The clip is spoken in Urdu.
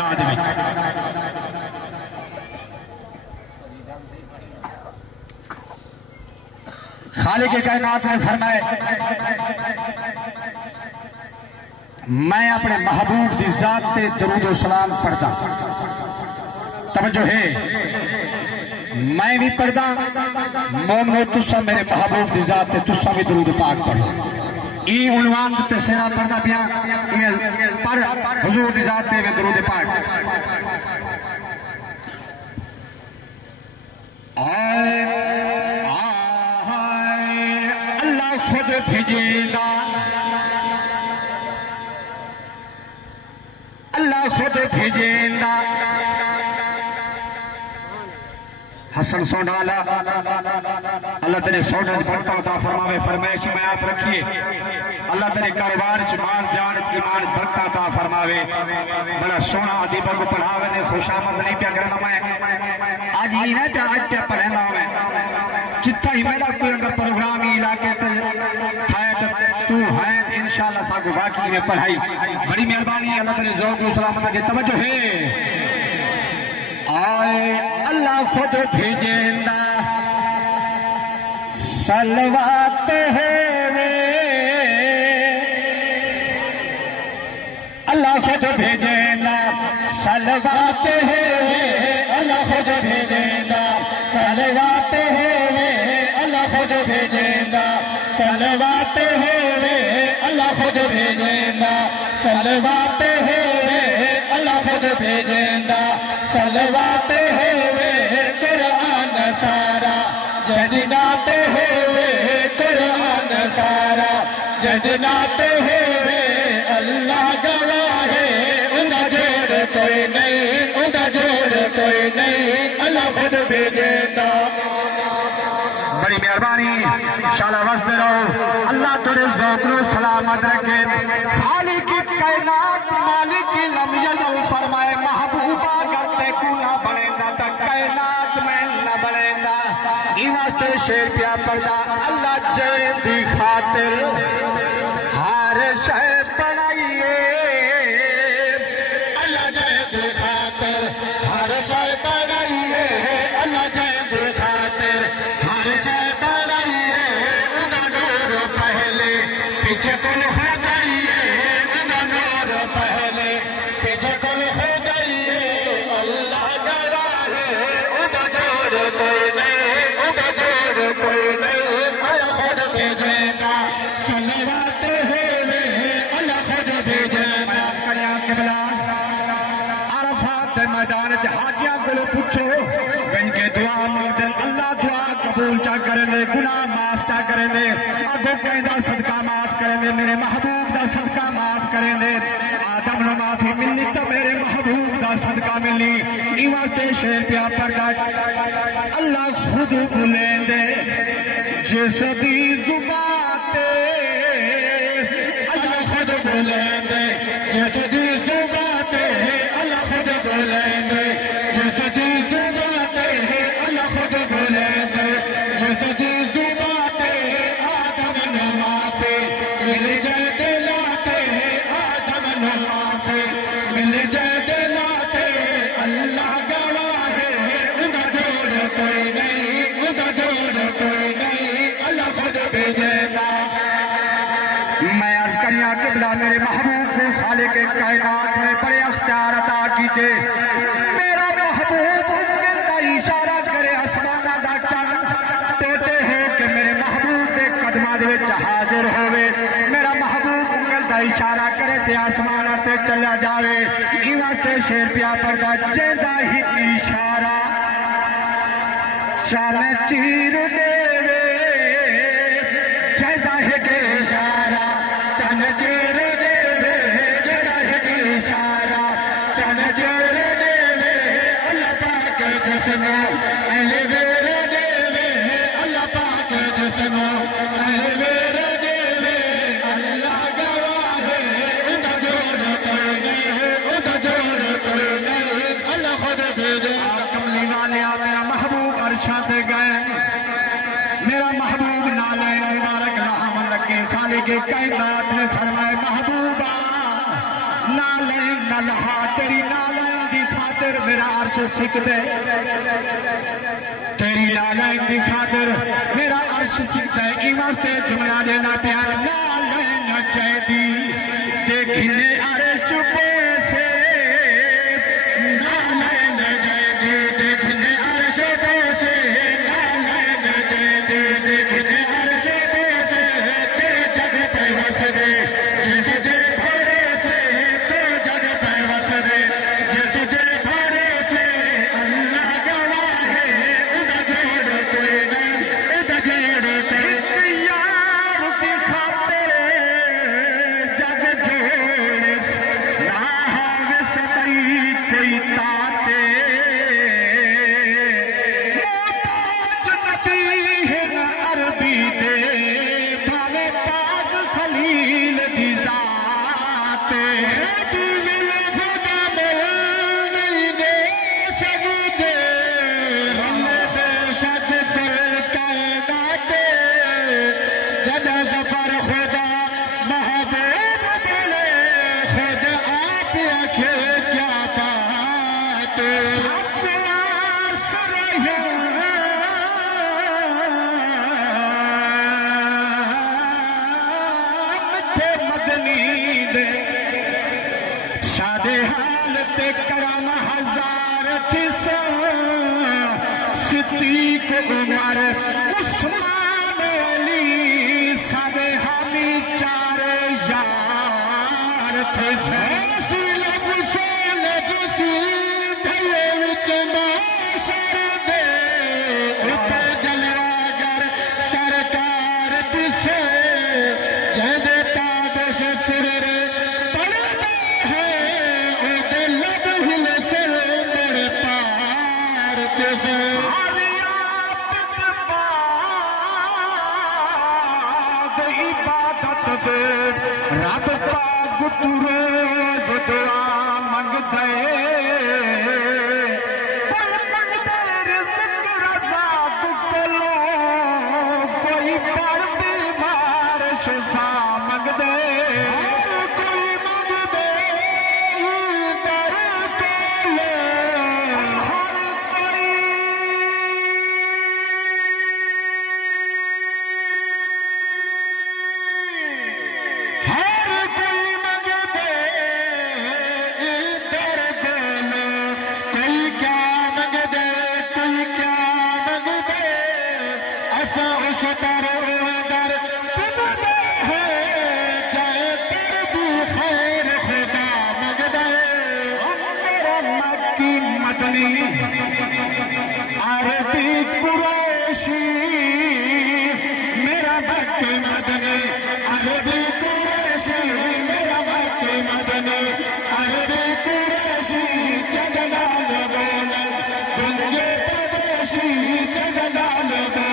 تعداد میں خالق کائنات نے فرمائے میں اپنے محبوب دی ذات تے درود و سلام پڑھتا توجہ ہے میں بھی پڑھتا مومنو تسا میرے محبوب دی ذات تے تسا بھی درود پاک پڑھو ای عنوان تے سیرا پڑھتا پیا پڑھ حضور دی ذات تے درود پاک اللہ خود بھیجیندہ اللہ خود بھیجیندہ حسن سونڈالا اللہ تیرے سونڈا برکت عطا فرماوے فرمائش میں آپ رکھیے اللہ تیرے کاروبار چ مال جان چ ایمان برکت عطا فرماوے بڑا سونا ادیبوں کو پڑھاوے نے خوشامد نہیں پیا کرنا میں آج ہی نہ پیا پڑھنا میں جتنا ہی میرا کوئی اگر پروگرام ہی علاقے تو ہے انشاءاللہ ساکو باقی میں پڑھائی بڑی مہربانی اللہ تیرے ذوق و سلامت کے توجہ ہے آئے اللہ خود بھیجیندہ صلوات ہے اللہ خود بھیجیندہ صلوات ہے اللہ خود بھیجیندہ صلوات ہے اللہ خود بھیجیندہ صلوات ہے اللہ خود بھیجیندہ صلوات ہے اللہ خود بھیجیندہ صلوات ہے قرآن سارا جنات ہے قرآن سارا جنات ہے اللہ گواہ ہے ان جوڑ کوئی نہیں ان جوڑ کوئی نہیں اللہ خود بھیجیندہ بڑی مہربانی انشاءاللہ وسط رہو اللہ تیرے ذوق و سلامت رکھے خالق کائنات مالک لم یزل فرمائے محبوبہ کرتے کو نہ بڑھیندہ تا کائنات میں نہ بڑھیندہ ای واسطے شیر پیا پڑھدا اللہ جے دی خاطر ہر شے بنائیے اللہ جے دی خاطر ہر شے بنائیے اللہ جے دی خاطر ہر شے بنائیے انہا نور پہلے پیچھے کل ہو جائیے انہا نور پہلے پیچھے کل ہو جائیے اللہ گواہ ہے انہا جوڑ کوئی نہیں انہا جوڑ کوئی نہیں اللہ خود بھیجیندہ صلوات ہے اللہ خود بھیجیندہ کریا قبلہ عرفات میدان حاجیاں کو پوچھو جن کے دعا مانگدن اللہ دعا قبول چا کریں دے گناہ معاف چا کریں دے اگو کہیں دا صدقہ معاف کریں دے میرے محبوب دا صدقہ معاف کریں دے آدم نو معافی ملنی تو میرے محبوب دا صدقہ ملنی ای واسطے شیر پیا پڑھا اللہ خود بلیں دے جس دی زبان تے اللہ خود بلیں دے جس دی زبان تے اللہ خود بلیں دے جس دی زبان تے اللہ خود بلیں دے جس دی زبان تے آدم نو معافی مل جائے دلاتے آدم نو معافی مل جائے دلاتے اللہ گواہ ہے انہا جوڑ کوئی نہیں انہا جوڑ کوئی نہیں اللہ خود بھیجیندہ میں عرض کریا قبلہ میرے محبوب کو خالق کائنات نے بڑے اختیار عطا کیتے میرا محبوب ان کے اندر اشارہ کرے آسمانہ دا چند توتے ہو کہ میرے محبوب کے قدمہ دے وچ حاضر ہوئے میرا محبوب ان کے اندر اشارہ کرے تے آسمانہ تے چلا جاوے ای واسطے شیر پیا پڑھدا جیندہ ہی اشارہ چل چیر دے جیندہ ہی اشارہ چل چیر دے جیندہ ہی اشارہ چل چیر دے اللہ پاک جسنو اہل ویر دے اللہ پاک جسنو اہل ویر دے اللہ گواہ ہے انہا جوڑ کوئی نہیں انہا جوڑ کوئی نہیں اللہ خود بھیجے کملی والے میرا محبوب عرشاں تے گئے میرا محبوب نالین مبارک لحمل لگے خالق کائنات نے فرمائے محبوبہ نالین نہ لہا تیری نالین عرش سکدے تیری لالین دی خاطر میرا عرش سکدے ایمان سے جملہ دینا پیار لالین چاہدی دیکھنے عرش پہ سے لالین چاہدی دیکھنے عرش پہ سے لالین چاہدی دیکھنے عرش پہ سے تے جگ پہ وس دے جس دے بھرے سے تے جگ پہ وس دے جس دے بھرے سے اللہ گواہ ہے ادا جوڑ کوئی نہیں ادا جوڑ کوئی یار کی خاطر جگ جوڑ راہ وسطی کوئی تاتے محتاج نبی ہے نہ عربی دے بھاوے پاک خلیل دی ذات دل خدا مل نہیں دے سجدے رل بے شک دل کائنات جدا ظفر خدا محبوب بولے خود آپ آکھے کیا بات مٹھے مدنی دے سادے حالت کرم ہزار تھی صدیق عمر عثمان علی سادے حامی چار یار تھے ایسی لفظ دھلے وچ معاشر دے اتے جلواگر سرکار تسے جہدے تابش سرر پڑھتا ہے او دے لب ہل سر بڑے پار تسے عبادت دے رب پاک تو روز دعا منگ دے کوئی منگ دے رزق رضا کلو کوئی پڑھ بیمار شفا منگ دے کوئی منگ دے در کلو ہر کوئی منگ دے در بولو کوئی کیا منگ دے کوئی کیا منگ دے ایسا اس در در بندے ہے جائے در بھی خیر خدا منگ دے میرا مکی مدنی عربی قریشی میرا مکی مدنی عربی قریشی میرا مکی مدنی عربی قریشی جگلال بولن گنجے پردیشی جگلال بولن